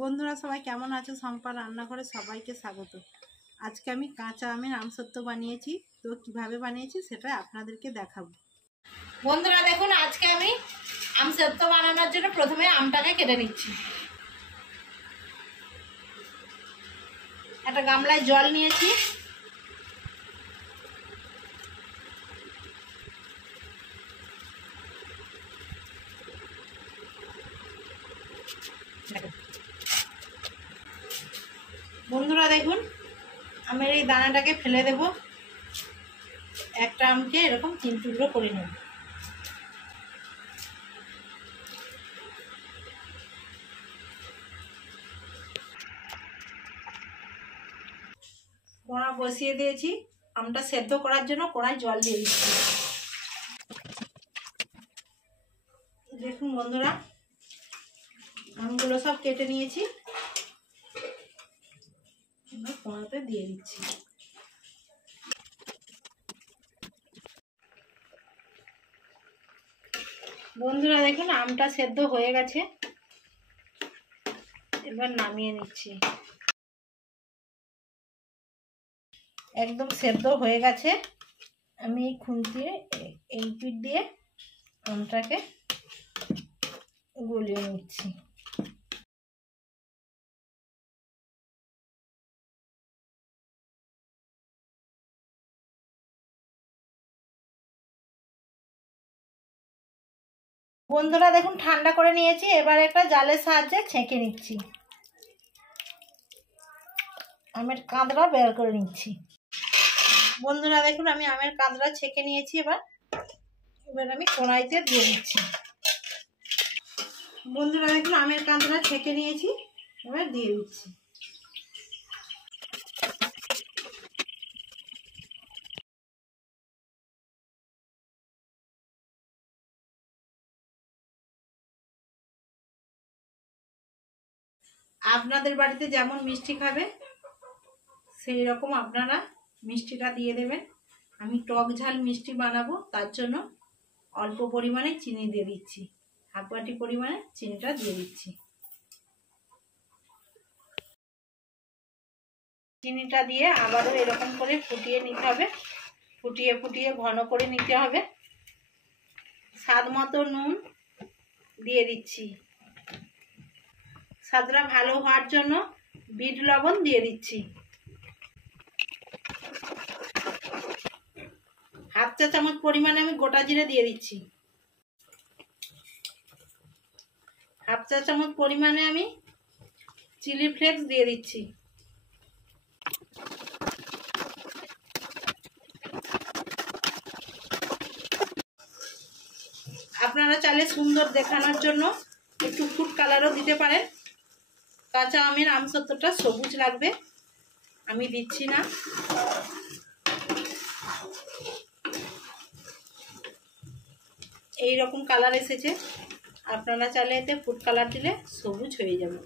বন্ধুরা সবাই কেমন আছো? সম্পা রান্নাঘরে সবাইকে স্বাগত। আজকে আমি কাঁচা আমের আমসত্ত্ব বানিয়েছি, তো কিভাবে বানিয়েছি সেটা আপনাদেরকে দেখাবো। বন্ধুরা দেখুন, আজকে আমি আমসত্ত্ব বানানোর জন্য প্রথমে আমটাকে কেটে নিচ্ছি। একটা গামলায় জল নিয়েছি, বন্ধুরা দেখুন আমের এই দানাটাকে ফেলে দেব। একটা আমকে এরকম 3 টুকরো করে নেব। কড়া বসিয়ে দিয়েছি, আমটা সেদ্ধ করার জন্য কড়ায় জল দিয়ে দিচ্ছি। দেখুন বন্ধুরা, আমগুলো সব কেটে নিয়েছি, কড়াতে দিয়ে দিচ্ছি। বন্ধুরা দেখুন আমটা সেদ্ধ হয়ে গেছে, এবার নামিয়ে নিচ্ছি। একদম সেদ্ধ হয়ে গেছে। আমি এই খুন্তি এই পিঠ দিয়ে আমটাকে গলিয়ে নিচ্ছি। বন্ধুরা দেখুন ঠান্ডা করে নিয়েছি, এবার একটা জালের সাহায্যে ছেঁকে নিচ্ছি। আমের কাঁদরা বের করে নিচ্ছি। বন্ধুরা দেখুন আমি আমের কাঁদরা ছেঁকে নিয়েছি, এবার আমি কড়াইতে দিয়ে দিচ্ছি। বন্ধুরা দেখুন আমের কাঁদরা ছেঁকে নিয়েছি, এবার দিয়ে দিচ্ছি। আপনাদের বাড়িতে যেমন মিষ্টি খাবে সেই রকম আপনারা মিষ্টিটা দিয়ে দেবেন। আমি টক ঝাল মিষ্টি বানাবো, তার জন্য অল্প পরিমাণে চিনি দিয়ে দিচ্ছি। হাফ বাটি পরিমাণে চিনিটা দিয়ে দিচ্ছি। চিনিটা দিয়ে আবারও এরকম করে ফুটিয়ে নিতে হবে। ফুটিয়ে ফুটিয়ে ঘন করে নিতে হবে। স্বাদ মতো নুন দিয়ে দিচ্ছি। স্বাদটা ভালো হওয়ার জন্য বিট লবণ দিয়ে দিচ্ছি। হাফ চা চামচ পরিমাণে আমি গোটা জিরে দিয়ে দিচ্ছি। হাফ চা চামচ পরিমাণে আমি চিলি ফ্লেক্স দিয়ে দিচ্ছি। আপনারা চাইলে সুন্দর দেখানোর জন্য একটু ফুড কালারও দিতে পারেন। কাঁচা আমের আমসত্ত্বটা সবুজ লাগবে, আমি দিচ্ছি না। এই রকম কালার এসেছে, আপনারা চাইলে এতে ফুড কালার দিলে সবুজ হয়ে যাবে।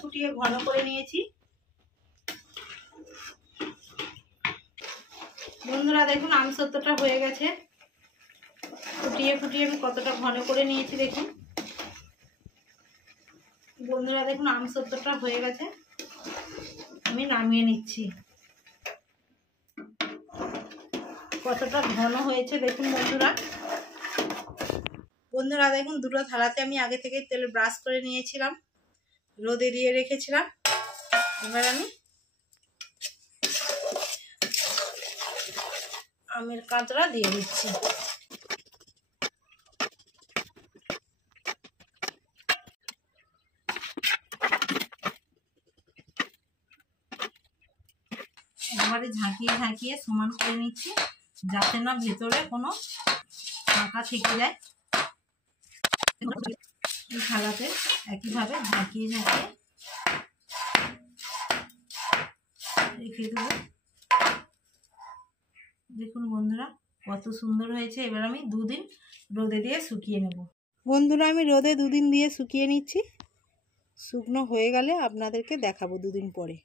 ফুটিয়ে ঘন করে নিয়েছি। বন্ধুরা দেখুন আমসত্ত্বটা হয়ে গেছে। ফুটিয়ে ফুটিয়ে আমি কতটা ঘন করে নিয়েছি দেখুন। বন্ধুরা দেখুন আমসত্ত্বটা হয়ে গেছে, আমি নামিয়ে নিচ্ছি। কতটা ঘন হয়েছে দেখুন বন্ধুরা। বন্ধুরা দেখুন দুটো থালাতে আমি আগে থেকে তেল ব্রাশ করে নিয়েছিলাম, রোদে দিয়ে রেখেছিলাম। এবার আমি আমের কাঁদরা দিয়ে দিচ্ছি। এবারে ঝাঁকিয়ে ঝাঁকিয়ে সমান করে নিচ্ছি, যাতে না ভেতরে কোনো ফাঁকা থেকে যায়। এই থালাতে একইভাবে ঝাঁকিয়ে ঝাঁকিয়ে রেখে দেবো। দেখুন বন্ধুরা কত সুন্দর হয়েছে। এবার আমি 2 দিন রোদে দিয়ে শুকিয়ে নেব। বন্ধুরা আমি রোদে 2 দিন দিয়ে শুকিয়ে নিচ্ছি। শুকনো হয়ে গেলে আপনাদেরকে দেখাবো 2 দিন পরে।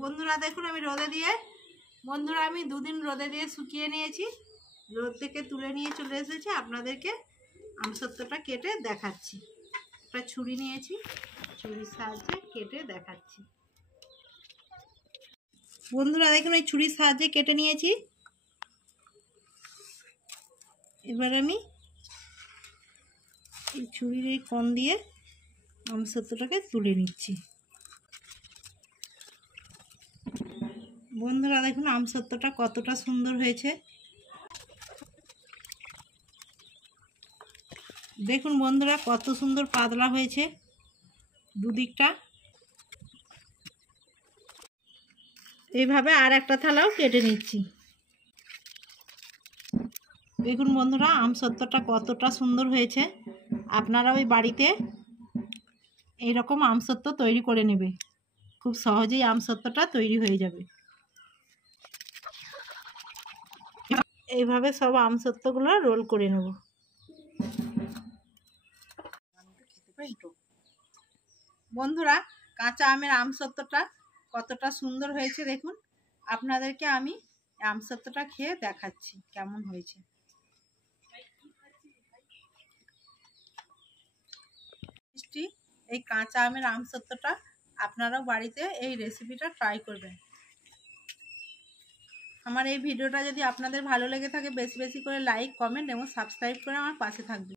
বন্ধুরা দেখুন আমি 2 দিন রোদে দিয়ে শুকিয়ে নিয়েছি। রোদ থেকে তুলে নিয়ে চলে এসেছি, আপনাদেরকে আমসত্ত্বটা কেটে দেখাচ্ছি। একটা ছুরি নিয়েছি, ছুরির সাহায্যে কেটে দেখাচ্ছি। বন্ধুরা দেখুন, এই ছুরির সাহায্যে কেটে নিয়েছি। এবার আমি এই ছুরির এই কোণ দিয়ে আমসত্ত্বটাকে তুলে নিচ্ছি। বন্ধুরা দেখুন আমসত্ত্বটা কতটা সুন্দর হয়েছে। দেখুন বন্ধুরা কত সুন্দর পাতলা হয়েছে দুদিকটা। এইভাবে আর একটা থালাও কেটে নিচ্ছি। দেখুন বন্ধুরা আমসত্ত্বটা কতটা সুন্দর হয়েছে। আপনারা ওই বাড়িতে এইরকম আমসত্ত্ব তৈরি করে নেবে, খুব সহজেই আমসত্ত্বটা তৈরি হয়ে যাবে। এইভাবে সব আমসত্ত্বগুলো রোল করে নেব। বন্ধুরা কাঁচা আমের আমসত্ত্বটা কতটা সুন্দর হয়েছে দেখুন। আপনাদেরকে আমি আমসত্ত্বটা খেয়ে দেখাচ্ছি কেমন হয়েছে। মিষ্টি এই কাঁচা আমের আমসত্ত্বটা আপনারাও বাড়িতে এই রেসিপিটা ট্রাই করবেন। আমার এই ভিডিওটা যদি আপনাদের ভালো লেগে থাকে বেশি বেশি করে লাইক, কমেন্ট এবং সাবস্ক্রাইব করে আমার পাশে থাকবেন।